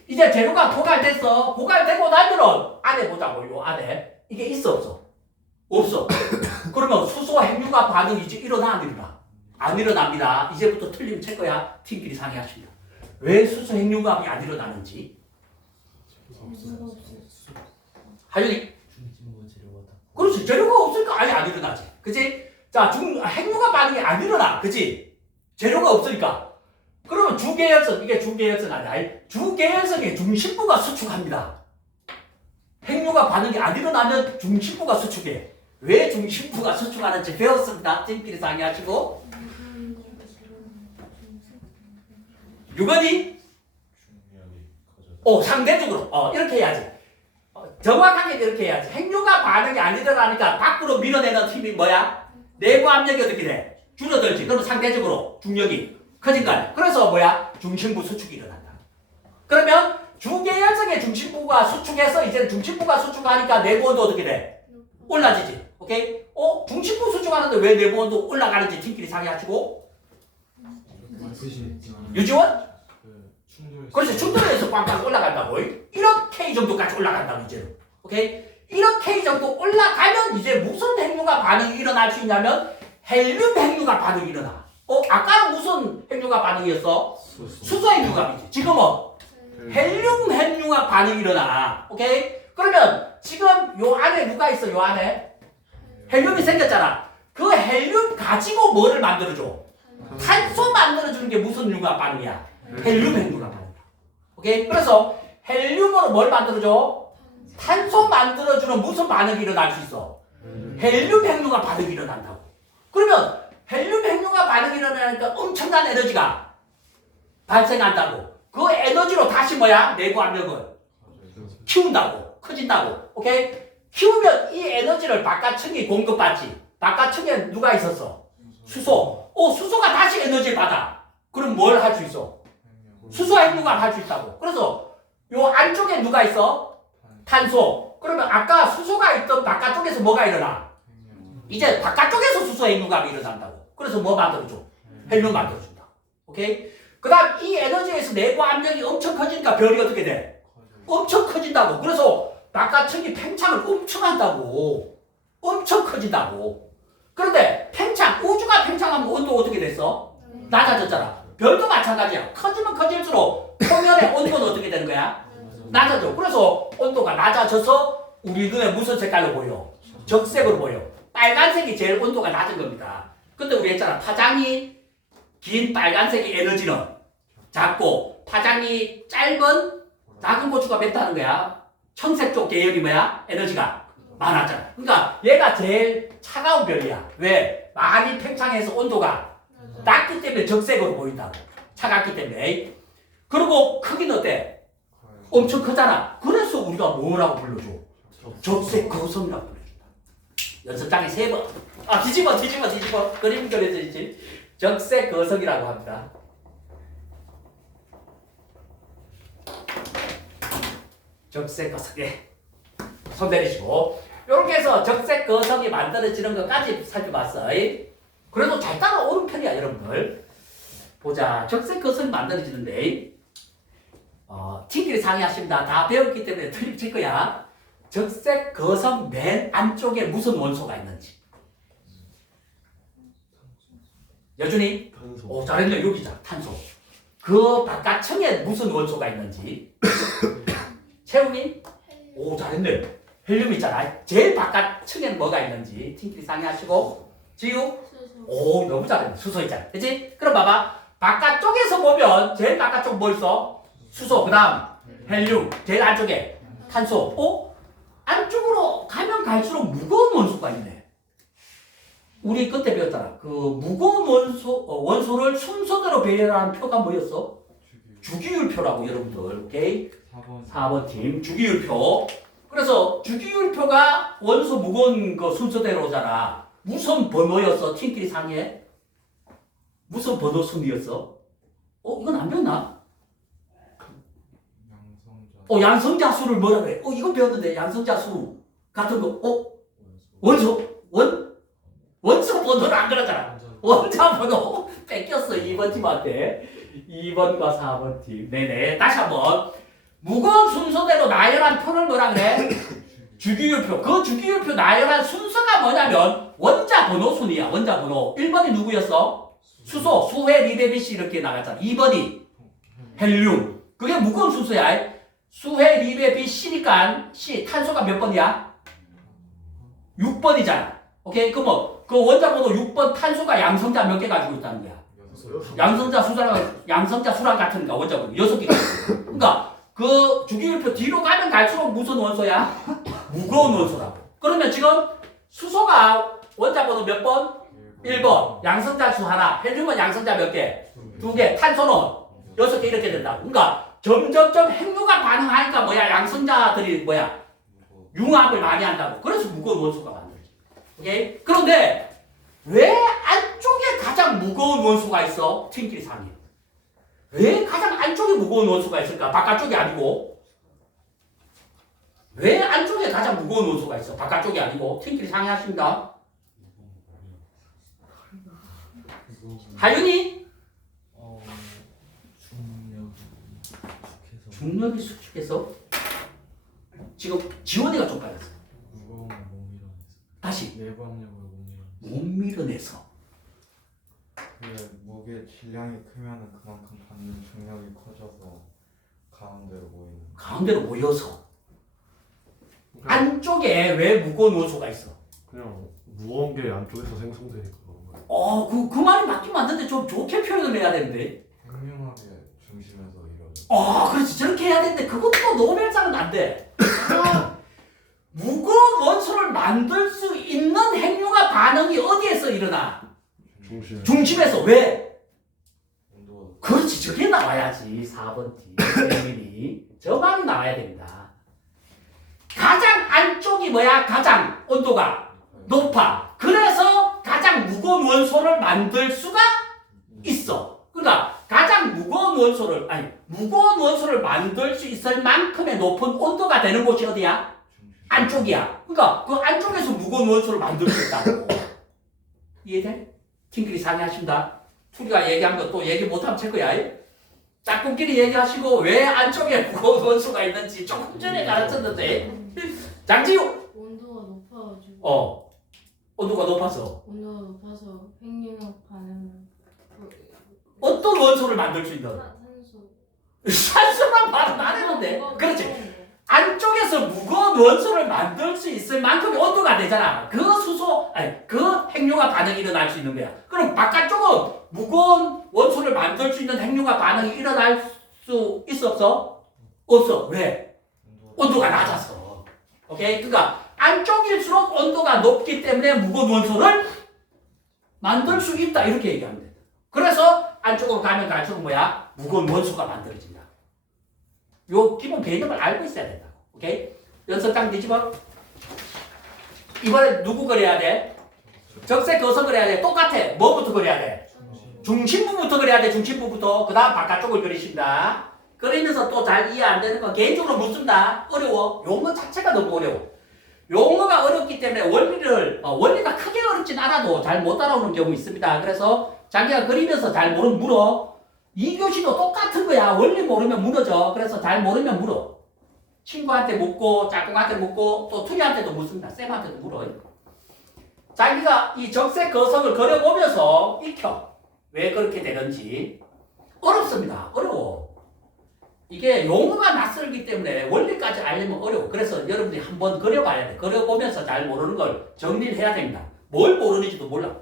이제 재료가 고갈됐어. 고갈되고 나면은 안에 보자고. 요 안에 이게 있어 없어? 없어. 그러면 수소 핵융합 반응이 이제 일어나 안 일어나? 안 일어납니다. 이제부터 틀리면 칠 거야. 팀끼리 상의하십니다. 왜 수소 핵융합이 안 일어나는지. 하윤이. 그렇지. 재료가 없으니까 아예 안 일어나지. 그치? 자, 핵융합 반응이 안 일어나. 그치? 재료가 없으니까. 그러면 주계열선, 이게 주계열선 아니야. 주계열선의 중심부가 수축합니다. 핵융합 반응이 안 일어나면 중심부가 수축해. 왜 중심부가 수축하는지 배웠습니다. 팀끼리 상의하시고. 유건이? 상대적으로. 이렇게 해야지. 정확하게 이렇게 해야지. 핵융합 반응이 안 일어나니까 밖으로 밀어내는 힘이 뭐야? 내부 압력이 어떻게 돼? 줄어들지. 그러면 상대적으로 중력이 커진 거 아니야. 그래서 뭐야? 중심부 수축이 일어난다. 그러면 주계열성의 중심부가 수축해서 이제 중심부가 수축하니까 내부 온도 어떻게 돼? 올라지지. 오케이? 중심부 수축하는데 왜 내부 온도 올라가는지 팀끼리 상의하시고. 유지원? 그렇지. 충돌해서 꽝꽝 올라간다고. 이렇게 이 정도까지 올라간다고 이제. 오케이? 이렇게 이 정도 올라가면 이제 무슨 핵융합 반응이 일어날 수 있냐면 헬륨 핵융합 반응이 일어나. 아까는 무슨 핵융합 반응이었어? 수소 핵융합이지. 지금은 헬륨 핵융합 반응이 일어나. 오케이? 그러면 지금 요 안에 누가 있어? 요 안에 헬륨이 생겼잖아. 그 헬륨 가지고 뭐를 만들어줘? 탄소 만들어주는 게 무슨 융합 반응이야? 헬륨 핵융합 반응이야. 오케이? 그래서 헬륨으로 뭘 만들어줘? 탄소 만들어주는 무슨 반응이 일어날 수 있어? 헬륨 핵융합 반응이 일어난다고. 그러면 헬륨 핵융합 반응이 일어나니까 엄청난 에너지가 발생한다고. 그 에너지로 다시 뭐야? 내부 압력을 키운다고. 커진다고. 오케이? 키우면 이 에너지를 바깥층이 공급받지. 바깥층에 누가 있었어? 수소. 수소가 다시 에너지를 받아. 그럼 뭘 할 수 있어? 수소 핵융합 할 수 있다고. 그래서 요 안쪽에 누가 있어? 탄소. 그러면 아까 수소가 있던 바깥쪽에서 뭐가 일어나? 이제 바깥쪽에서 수소 핵융합이 일어난다고. 그래서 뭐 만들어줘? 헬륨 만들어준다. 오케이? 그 다음 이 에너지에서 내부 압력이 엄청 커지니까 별이 어떻게 돼? 엄청 커진다고. 그래서 바깥층이 팽창을 엄청 한다고. 엄청 커진다고. 그런데 팽창, 우주가 팽창하면 온도 어떻게 됐어? 낮아졌잖아. 별도 마찬가지야. 커지면 커질수록 표면의 온도는 어떻게 되는 거야? 낮아져. 그래서 온도가 낮아져서 우리 눈에 무슨 색깔로 보여? 적색으로 보여. 빨간색이 제일 온도가 낮은 겁니다. 근데 우리 했잖아. 파장이 긴 빨간색의 에너지는 작고 파장이 짧은 작은 고추가 맵다는 거야. 청색 쪽 계열이 뭐야? 에너지가 많았잖아. 그러니까 얘가 제일 차가운 별이야. 왜? 많이 팽창해서 온도가 낮기 때문에 적색으로 보인다고. 차갑기 때문에. 그리고 크기는 어때? 엄청 크잖아. 그래서 우리가 뭐라고 불러줘? 적색 거성이라고 불러준다. 연습장에 3번. 뒤집어. 그림 그려져 있지. 적색 거성이라고 합니다. 적색 거성. 예. 손 내리시고. 이렇게 해서 적색 거성이 만들어지는 것까지 살펴봤어. 그래도 잘 따라오는 편이야, 여러분들. 보자. 적색 거성이 만들어지는데, 팀끼리 상의하십니다. 다 배웠기 때문에 틀릴 거야. 적색 거성 맨 안쪽에 무슨 원소가 있는지. 여준이? 탄소. 잘했네. 여기잖아. 탄소. 그 바깥층에 무슨 원소가 있는지. 채웅이? 잘했네. 헬륨 있잖아. 제일 바깥층에는 뭐가 있는지 팀끼리 상의하시고. 지우? 너무 잘했네. 수소 있잖아. 그치? 그럼 봐봐. 바깥쪽에서 보면 제일 바깥쪽 뭐 있어? 수소. 그 다음 헬륨. 제일 안쪽에 탄소. 안쪽으로 가면 갈수록 무거운 원소가 있네. 우리 그때 배웠잖아. 그 무거운 원소를 순서대로 배열하는 표가 뭐였어? 주기율표라고 여러분들. 오케이? 4번 팀 주기율표. 그래서 주기율표가 원소 무거운 거 순서대로 오잖아. 무슨 번호였어? 팀끼리 상의해? 무슨 번호 순이었어? 이건 안 배웠나? 양성자 수를 뭐라고 해? 이건 배웠는데 양성자 수 같은 거. 원소 번호를 안 그러잖아. 원자 번호 뺏겼어. 2번 팀한테. 2번과 4번 팀. 네네. 다시 한번. 무거운 순서대로 나열한 표를 뭐라 그래? 주기율표. 그 주기율표 나열한 순서가 뭐냐면 원자 번호 순이야. 원자 번호. 1번이 누구였어? 수소. 수회, 리베, 비씨 이렇게 나갔잖아. 2번이 헬륨. 그게 무거운 순서야. 수회, 리베, 비씨니까 C. 탄소가 몇 번이야? 6번이잖아. 오케이? 그럼 그 원자 번호 6번 탄소가 양성자 몇 개 가지고 있다는 거야? 양성자 수랑 같으니까 원자 번호 6개. 그러니까 그 주기율표 뒤로 가면 갈수록 무슨 원소야? 무거운 원소라고. 그러면 지금 수소가 원자 번호 몇 번? 1번. 양성자 수 하나. 헬륨은 양성자 몇 개? 2개. 탄소는 6개 이렇게 된다고. 그러니까 점점점 핵융합 반응하니까 뭐야? 양성자들이 뭐야? 융합을 많이 한다고. 그래서 무거운 원소가 만들어져. 오케이? 그런데 왜 안쪽에 가장 무거운 원소가 있어? 팀끼리 상의해. 왜 가장 안쪽에 무거운 원소가 있을까? 바깥쪽이 아니고. 왜 안쪽에 가장 무거운 원소가 있어? 바깥쪽이 아니고. 팀끼리 상의하십니다. 하윤이? 중력이 수축해서 지금 지원이가 좀 빨랐어. 무거운 걸 못 밀어내서. 다시 내부압력을 못 밀어내서. 못 밀어내서. 무게 질량이 크면은 그만큼 받는 중력이 커져서 가운데로 모이는. 가운데로 모여서 그러니까 안쪽에 왜 무거운 원소가 있어? 그냥 무거운 게 안쪽에서 생성되니까 그런 거예요. 그 말이 맞긴 맞는데 좀 좋게 표현을 해야 되는데. 핵융합의 중심에서 이루어져. 그렇지. 저렇게 해야 되는데 그것도 노벨상은 안 돼. 무거운 원소를 만들 수 있는 핵융합 반응이 어디에서 일어나? 중심에서. 왜? 온도가 그렇지. 저게 나와야지. 4번 T. 저 말이 나와야 됩니다. 가장 안쪽이 뭐야? 가장 온도가 높아. 그래서 가장 무거운 원소를 만들 수가 있어. 그러니까 가장 무거운 원소를 만들 수 있을 만큼의 높은 온도가 되는 곳이 어디야? 안쪽이야. 그러니까 그 안쪽에서 무거운 원소를 만들 수 있다고. 이해돼? 팀끼리 상의하십니다. 투리가 얘기한 거 또 얘기 못하면 체크야. 짝꿍끼리 얘기하시고 왜 안쪽에 무거운 원소가 있는지 조금 전에 가르쳤는데. 장지우. 온도가 높아가지고. 온도가 높아서 온도가 높아서 핵융합 반응을. 어떤 원소를 만들 수 있는? 산소. 산소랑 말은 안 했는데. 그렇지. 안쪽에서 무거운 원소를 만들 수 있을 만큼의 온도가 되잖아. 그 핵융합 반응이 일어날 수 있는 거야. 그럼 바깥쪽은 무거운 원소를 만들 수 있는 핵융합 반응이 일어날 수 있어 없어? 없어. 왜? 온도가 낮아서. 오케이? 그러니까 안쪽일수록 온도가 높기 때문에 무거운 원소를 만들 수 있다. 이렇게 얘기하면 돼. 그래서 안쪽으로 가면 갈수록 뭐야? 무거운 원소가 만들어진다. 요 기본 개념을 알고 있어야 된다고. 오케이? 연습장 뒤집어. 이번에 누구 그려야 돼? 적색 거성 그려야 돼. 똑같아. 뭐부터 그려야 돼? 중심부부터 그려야 돼. 중심부부터. 그 다음 바깥쪽을 그리신다. 그리면서 또 잘 이해 안 되는 건 개인적으로 묻습니다. 어려워. 용어 자체가 너무 어려워. 용어가 어렵기 때문에 원리가 크게 어렵진 않아도 잘 못 따라오는 경우 있습니다. 그래서 자기가 그리면서 잘 모르면 물어. 2교시도 똑같은 거야. 원리 모르면 무너져. 그래서 잘 모르면 물어. 친구한테 묻고, 짝꿍한테 묻고, 또 투리한테도 묻습니다. 쌤한테도 물어. 자기가 이 적색 거성을 그려보면서 익혀. 왜 그렇게 되는지. 어렵습니다. 어려워. 이게 용어가 낯설기 때문에 원리까지 알려면 어려워. 그래서 여러분들이 한번 그려봐야 돼. 그려보면서 잘 모르는 걸 정리를 해야 됩니다. 뭘 모르는지도 몰라.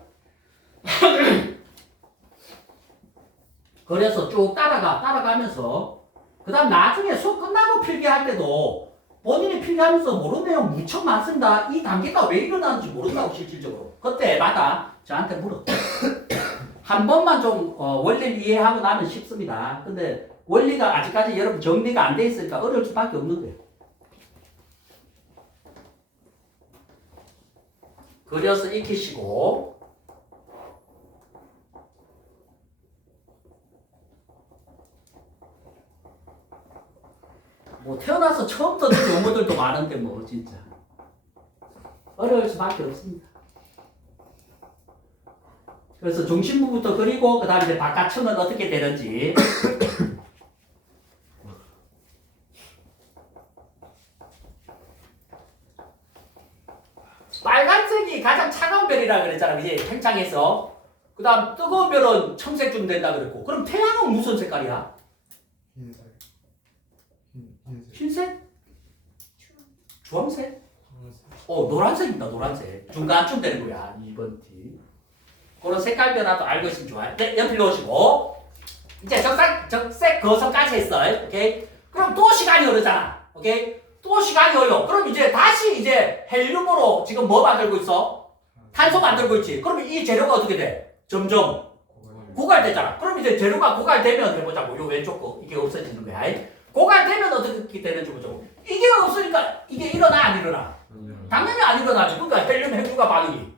그래서 쭉 따라가면서 그 다음 나중에 수업 끝나고 필기할 때도 본인이 필기하면서 모르는 내용 무척 많습니다. 이 단계가 왜 일어나는지 모른다고 실질적으로. 그때마다 저한테 물어. 한 번만 좀 원리를 이해하고 나면 쉽습니다. 근데 원리가 아직까지 여러분 정리가 안 돼 있으니까 어려울 수밖에 없는 거예요. 그려서 익히시고 뭐 태어나서 처음 듣는 용어들도 많은데 뭐 진짜 어려울 수밖에 없습니다. 그래서 중심부부터 그리고 그 다음에 이제 바깥층은 어떻게 되는지 빨간색이 가장 차가운 별이라 그랬잖아. 그지? 팽창해서 그 다음 뜨거운 별은 청색쯤 된다 그랬고 그럼 태양은 무슨 색깔이야? 흰색. 흰색? 주황색? 노란색입니다. 노란색. 중간쯤 되는 거야. 2번 T. 그런 색깔 변화도 알고 있으면 좋아요. 네, 연필 놓으시고 이제 적색 거성까지 했어요. 오케이? 그럼 또 시간이 흐르잖아. 오케이? 또 시간이 흘러. 그럼 이제 다시 이제 헬륨으로 지금 뭐 만들고 있어? 탄소 만들고 있지. 그럼 이 재료가 어떻게 돼? 점점 고갈되잖아. 그럼 이제 재료가 고갈되면 해보자고. 요 왼쪽 거 이게 없어지는 거야. 고갈되면 어떻게 되는지 보죠. 이게 없으니까 이게 일어나 안 일어나? 당연히 안 일어나지. 그러니까 헬륨 핵융합 반응이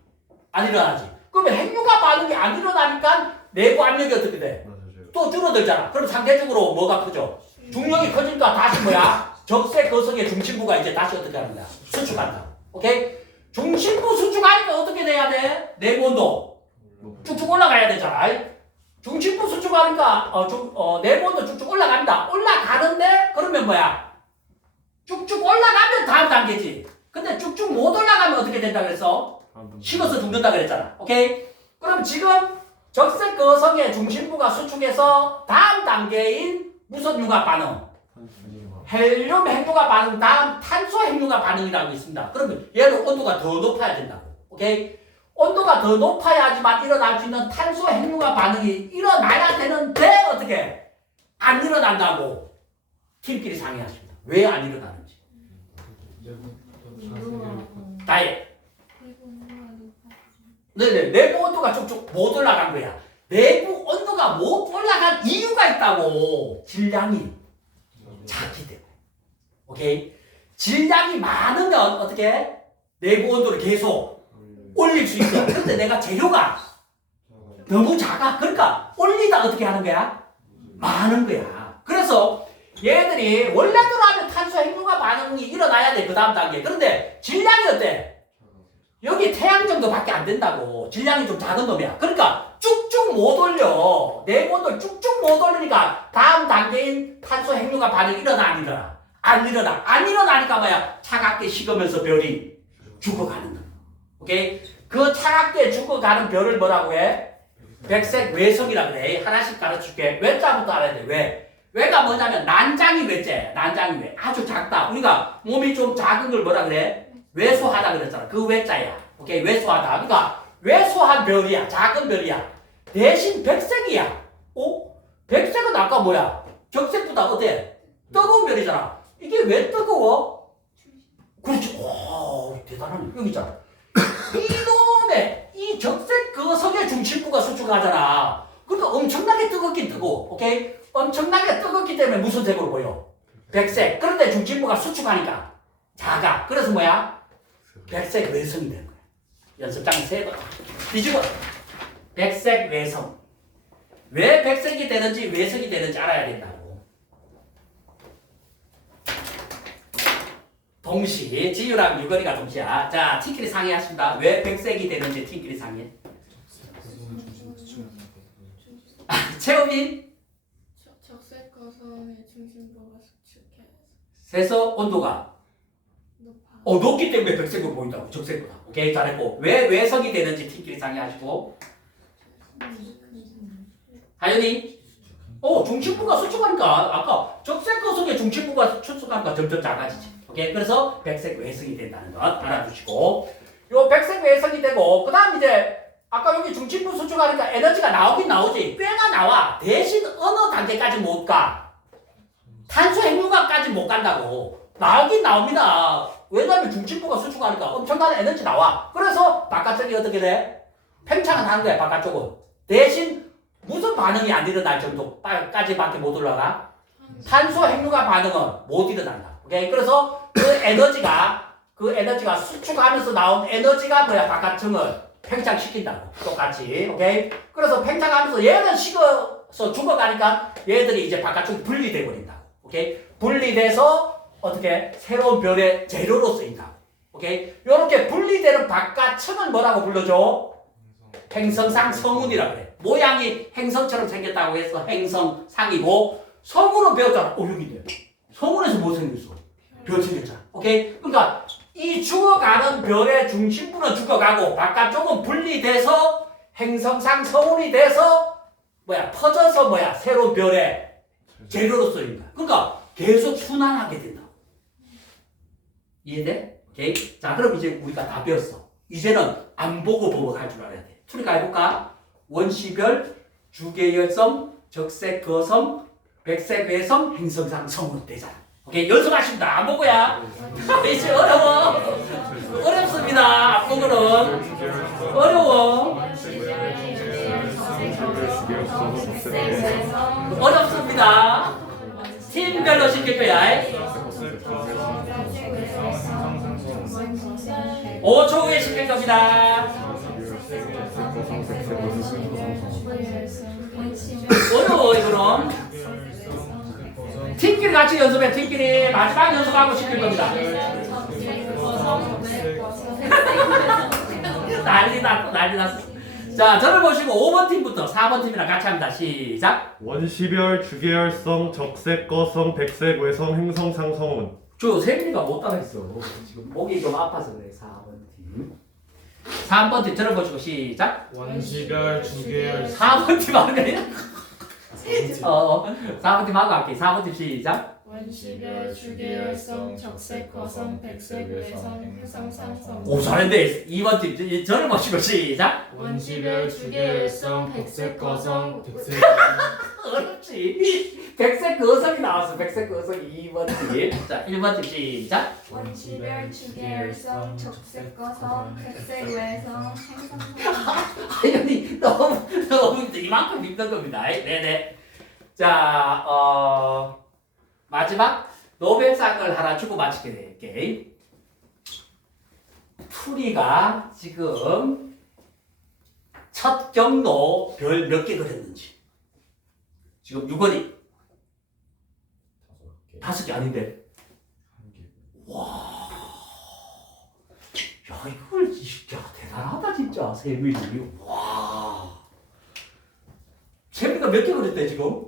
안 일어나지. 그러면 핵융합 반응이 안 일어나니까 내부 압력이 어떻게 돼? 또 줄어들잖아. 그럼 상대적으로 뭐가 크죠? 중력이 커지니까 다시 뭐야? 적색 거성의 중심부가 이제 다시 어떻게 하는 거야? 수축한다. 오케이? 중심부 수축하니까 어떻게 돼야 돼? 내부 온도 쭉쭉 올라가야 되잖아. 중심부 수축하니까 내부 온도 쭉쭉 올라갑니다. 올라가는데 그러면 뭐야? 쭉쭉 올라가면 다음 단계지. 근데 쭉쭉 못 올라가면 어떻게 된다 그랬어? 식어서 죽는다 그랬잖아. 오케이? 그럼 지금 적색 거성의 중심부가 수축해서 다음 단계인 무슨 융합 반응? 헬륨 핵융합 반응 다음 탄소 핵융합 반응이라고 있습니다. 그러면 얘는 온도가 더 높아야 된다고. 오케이? 온도가 더 높아야지만 일어날 수 있는 탄소 핵융합 반응이 일어나야 되는데 어떻게? 안 일어난다고 팀끼리 상의하십니다. 왜 안 일어나는지. 나의 네네 내부 온도가 쭉쭉 못 올라간 거야. 내부 온도가 못 올라간 이유가 있다고. 질량이 작기 때문에. 오케이? 질량이 많으면 어떻게? 내부 온도를 계속 올릴 수 있어. 근데 내가 재료가 너무 작아. 그러니까 올리다 어떻게 하는 거야? 많은 거야. 그래서 얘들이 원래대로 하면 탄소 핵융합 반응이 일어나야 돼. 그 다음 단계. 그런데 질량이 어때? 여기 태양 정도밖에 안 된다고. 질량이 좀 작은 놈이야. 그러니까 쭉쭉 못 올려. 내부 온도를 쭉쭉 못 올리니까 다음 단계인 탄소 핵융합 반응이 일어나 안 일어나? 안 일어나. 안 일어나니까 뭐야? 차갑게 식으면서 별이 죽어가는 거야. 오케이? 그 차갑게 죽어가는 별을 뭐라고 해? 백색 외성이라 그래. 하나씩 가르쳐줄게. 외자부터 알아야 돼. 왜? 외가 뭐냐면 난장이 외자야. 난장이 외. 아주 작다. 우리가 몸이 좀 작은 걸 뭐라 그래? 왜소하다 그랬잖아. 그 외자야. 오케이? 왜소하다. 그러니까 왜소한 별이야. 작은 별이야. 대신 백색이야. 오? 백색은 아까 뭐야? 적색보다 어때? 뜨거운 별이잖아. 이게 왜 뜨거워? 그렇지. 오, 대단하네. 여기 있잖아. 이놈의 이 적색 그 성의 중심부가 수축하잖아. 그러니까 엄청나게 뜨겁긴 뜨거워. 오케이? 엄청나게 뜨겁기 때문에 무슨 색으로 보여? 백색. 그런데 중심부가 수축하니까 작아. 그래서 뭐야? 백색 외성이 되는 거야. 연습장 3번. 뒤집어. 백색 외성. 왜 백색이 되는지 외성이 되는지 알아야 된다고. 동시. 지유랑 유건이가 동시야. 자, 팀끼리 상의하십니다. 왜 백색이 되는지 팀끼리 상의해. 체험인? 적색 거성의 중심부가 수축해서 세서 온도가 높기 때문에 백색으로 보인다고. 적색보다. 오케이, 잘했고. 왜 외성이 되는지 팀끼리 상의하시고. 하연이? 중심부가 수축하니까 아까 적색 거성의 중심부가 수축하니까 점점 작아지지. 오케이, 그래서 백색 외성이 된다는 것 알아두시고. 요 백색 외성이 되고, 그 다음 이제 아까 여기 중심부 수축하니까 에너지가 나오긴 나오지. 꽤나 나와. 대신 어느 단계까지 못 가? 탄소 핵융합까지 못 간다고. 나오긴 나옵니다. 왜냐면 중심부가 수축하니까 엄청난 에너지 나와. 그래서 바깥쪽이 어떻게 돼? 팽창은 하는 거야, 바깥쪽은. 대신 무슨 반응이 안 일어날 정도까지밖에 못 올라가? 탄소 핵융합 반응은 못 일어난다. 오케이? 그래서 그 에너지가 수축하면서 나온 에너지가 뭐야? 바깥층을 팽창시킨다고. 똑같이. 오케이? 그래서 팽창하면서 얘는 식어서 죽어가니까 얘들이 이제 바깥쪽이 분리돼 버린다. 오케이? 분리돼서 어떻게? 새로운 별의 재료로 쓰인다. 오케이? 요렇게 분리되는 바깥층은 뭐라고 불러줘? 행성상 성운이라고 그래. 모양이 행성처럼 생겼다고 해서 행성상이고, 성운은 배웠잖아. 여기네. 성운에서 뭐 생겼어? 별 생겼잖아. 오케이? 그러니까 이 죽어가는 별의 중심부는 죽어가고 바깥쪽은 분리돼서 행성상 성운이 돼서 퍼져서 새로운 별의 재료로 쓰인다. 그러니까 계속 순환하게 된다. 이해돼? 오케이? 자, 그럼 이제 우리가 다 배웠어. 이제는 안 보고 할 줄 알아야 돼. 투리가 해볼까? 원시별, 주계열성, 적색 거성, 백색 외성, 행성상 성운 되잖아. 오케이? 연습하십니다. 안 보고야. 이제 어려워. 어렵습니다. 안 보고는. 어려워. 어렵습니다. 팀별 별로 시킬 거야. 5초 후에 시킬 겁니다. 어려워 이거는. 팀끼리 같이 연습해. 팀끼리 마지막 연습하고 시킬 겁니다. 난리 났어. 자, 저를 보시고 5번 팀부터 4번 팀이랑 같이 합니다. 시작. 원시별, 주계열성, 적색, 거성, 백색, 외성, 행성, 상성은. 세민이가 못 따라했어. 지금 목이 좀 아파서 그래. 4번 팀. 3번 팀 저를 보시고 시작. 원시별 주계열 4번 팀 하는 거 아니야? 4번 팀 하고 할게. 4번 팀 시작. 원시별 주계열성 적색 거성 백색 외성 행성 상성. 오, 잘했네. 2번 팀 저를 보시고 시작. 원시별 주계열성 백색 거성 백색 어렵지. 백색 거성이 나왔어. 백색 거성 2번 팀. 자, 1번 팀 시작. 원시별 주계열성 적색 거성 백색 외성 행성 상성. 아니, 너무 이만큼 힘든 겁니다. 네네. 자, 마지막 노벨상을 하나 주고 마치게 될게. 풀이가 지금 첫 경로 별 몇 개 그렸는지. 지금 6원이 5개 아닌데. 와. 야, 이걸 진짜 대단하다 진짜 세민이. 와. 세민이가 몇 개 그렸대 지금?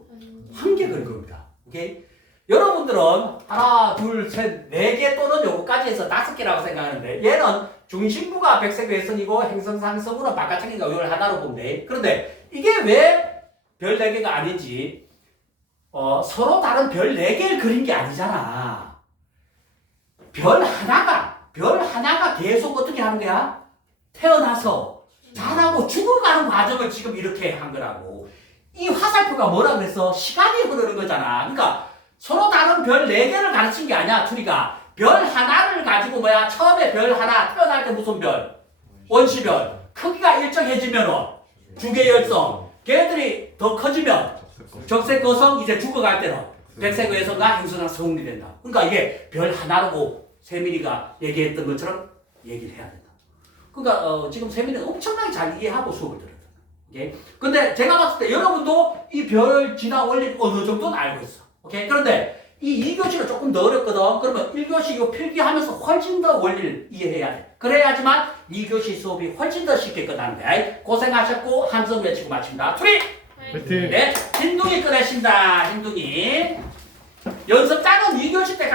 1개 그린 겁니다. 오케이? 여러분들은 하나, 둘, 셋, 4개 또는 요거까지 해서 5개라고 생각하는데 얘는 중심부가 백색 외선이고 행성 상성으로 바깥쪽인가 이걸 하나로 보면 돼. 그런데 이게 왜 별 4개가 아닌지 서로 다른 별 4개를 그린 게 아니잖아. 별 하나가 계속 어떻게 하는 거야? 태어나서 자라고 죽어가는 과정을 지금 이렇게 한 거라고. 이 화살표가 뭐라 그랬어? 시간이 흐르는 거잖아. 그러니까 서로 다른 별 4개를 가르친 게 아니야, 투리가. 별 하나를 가지고 처음에 별 하나, 태어날 때 무슨 별? 원시별. 크기가 일정해지면은 주계열성. 걔들이 더 커지면 적색 거성, 이제 죽어갈 때는 백색 외성과 행성상 성운이 된다. 그러니까 이게 별 하나라고 세민이가 얘기했던 것처럼 얘기를 해야 된다. 그러니까 지금 세민이가 엄청나게 잘 이해하고 수업을 들었다. 오케이? 근데 제가 봤을 때 여러분도 이 별 진화 원리 어느 정도는 알고 있어. 오케이? 그런데 이 2교시가 조금 더 어렵거든. 그러면 1교시 이거 필기하면서 훨씬 더 원리를 이해해야 돼. 그래야지만 2교시 수업이 훨씬 더 쉽게 끝나는데. 고생하셨고 함성 외치고 마칩니다. 투리! 화이팅! 네, 흰둥이 꺼내신다. 흰둥이. 연습장은 2교시 때